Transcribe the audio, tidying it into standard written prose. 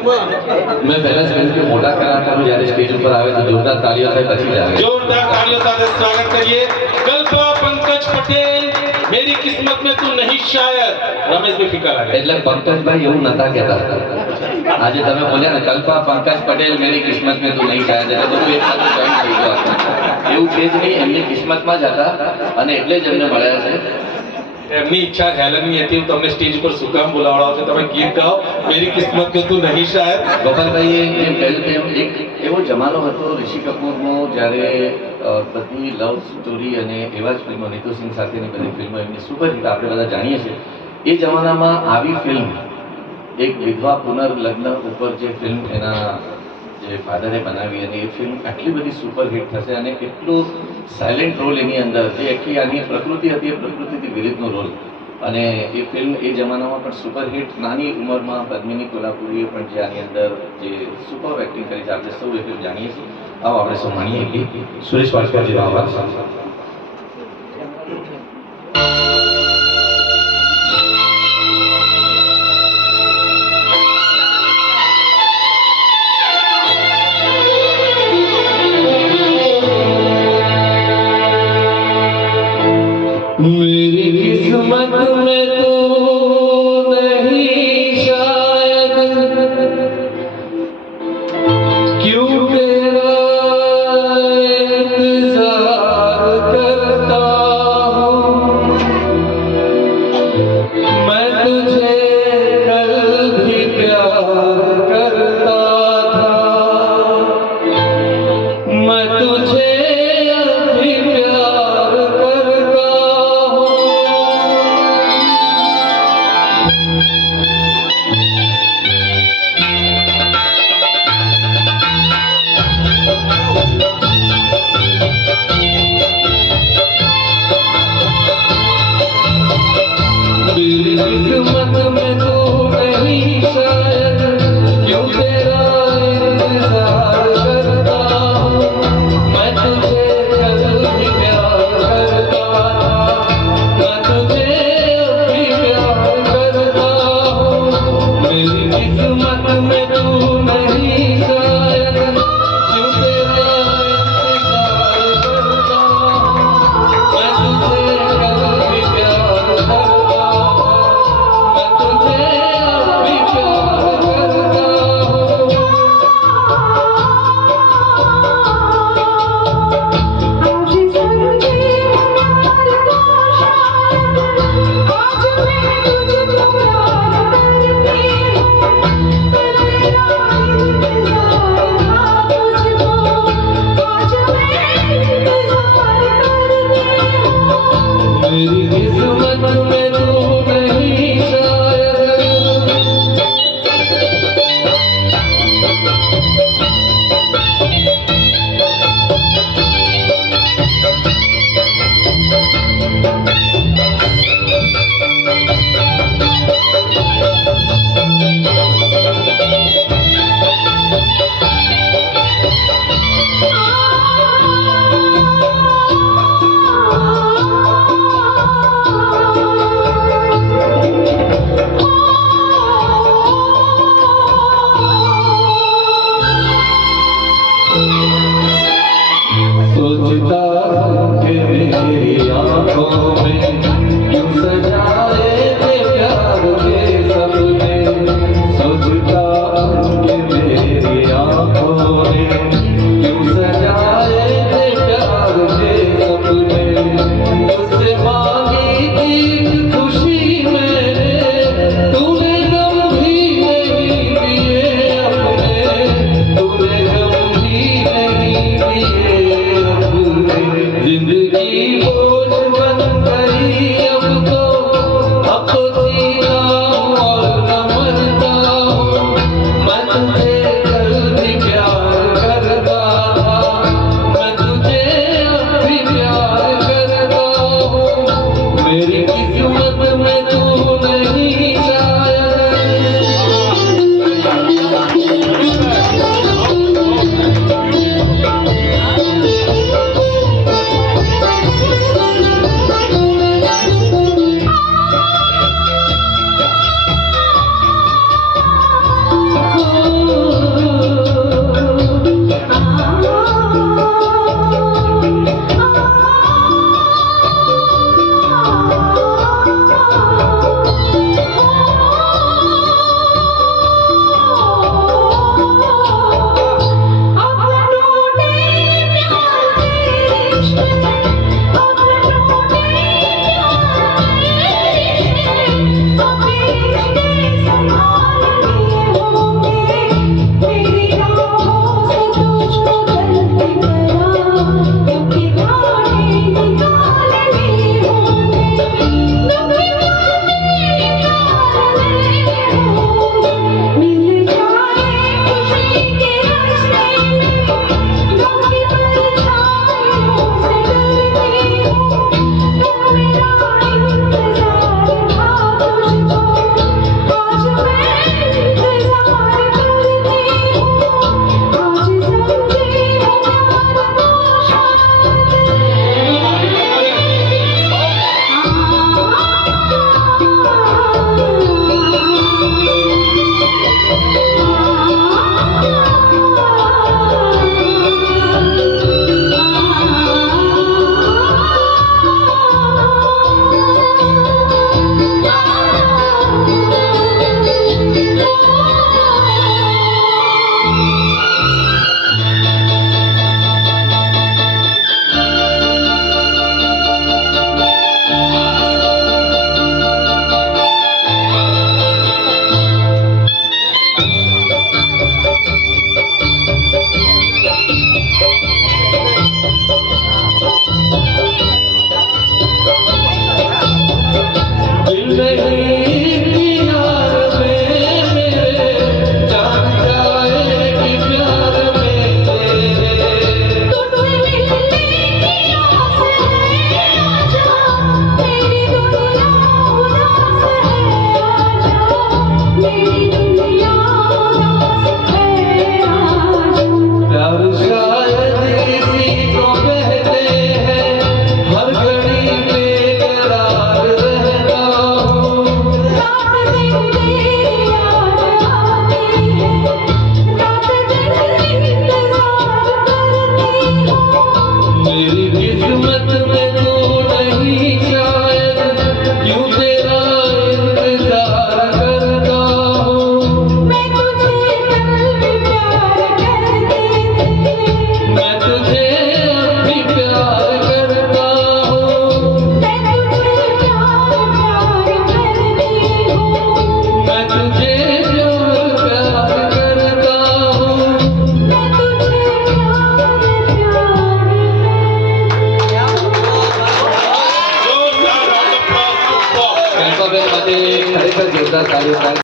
मैं पहला से कि मोटा कलाकारो જ્યારે સ્ટેજ ઉપર આવે તો જોરદાર તાળીઓ થાય પછી જ આવે. जोरदार तालियों સાથે સ્વાગત કરીએ કલ્પા પંકજ પટેલ मेरी किस्मत में तू नहीं शायद रमेश भाई ફિકર લાગે એટલે પંકજભાઈ એવું નતા કહેતા. આજે તમે બોલ્યા ને કલ્પા પંકજ પટેલ मेरी किस्मत में तू नहीं शायद એટલે બધું એક સાથે જોઈન થઈ ગયું. એવું છે જ નહીં, એમની કિસ્મતમાં જ હતા અને એટલે જ એમને મળ્યા છે. એમની ઈચ્છા હેલનની હતી હું તમને સ્ટેજ પર શું કામ બોલાવડાવો છો તમે ગીત ગાઓ मेरी किस्मत में तू नहीं शायद. ગોપાલભાઈએ જેમ કહ્યું તેમ એક એવો જમાનો હતો ઋષિ કપૂરનો જ્યારે બધી લવ સ્ટોરી અને એવા જ ફિલ્મો નીતુ સિંહ સાથેની બધી ફિલ્મો એમની સુપરહિટ આપણે બધા જાણીએ છીએ. એ જમાનામાં આવી ફિલ્મ એક વિધવા પુનર્લગ્ન ઉપર જે ફિલ્મ એના જે ફાધરે બનાવી અને એ ફિલ્મ આટલી બધી સુપરહિટ થશે અને એટલો સાયલેન્ટ રોલ એની અંદર જે આખી આની પ્રકૃતિ હતી એ પ્રકૃતિથી વિરુદ્ધનો રોલ અને એ ફિલ્મ એ જમાનામાં પણ સુપરહિટ નાની ઉંમરમાં પદ્મિની કોલ્હાપુરીએ પણ જે આની અંદર જે સુપર એક્ટિંગ કરી છે આપણે સૌ એ ફિલ્મ જાણીએ છીએ. આવો આપણે સૌ માણીએ કે સુરેશ વાડકરજીનો આવાજ. मेरी किस्मत में तू नहीं शायद क्यों तेरा इंतजार करता हूँ मैं तुझे कल भी प्यार करता था मैं तुझे अभी प्यार करता मेरी किस्मत में तू नहीं शायद क्यों तेरा इंतजार करता हूँ मैं तुझे कल भी प्यार करता था मैं तुझे अभी प्यार करता हूँ मेरी किस्मत में तू नहीं शायद क्यों तेरा इंतजार करता हूँ मैं तुझे कल भी प्यार करता मैं तुझे अभी प्यार હિમાબેન માટે ખરેખર જોરદાર તાળીઓ.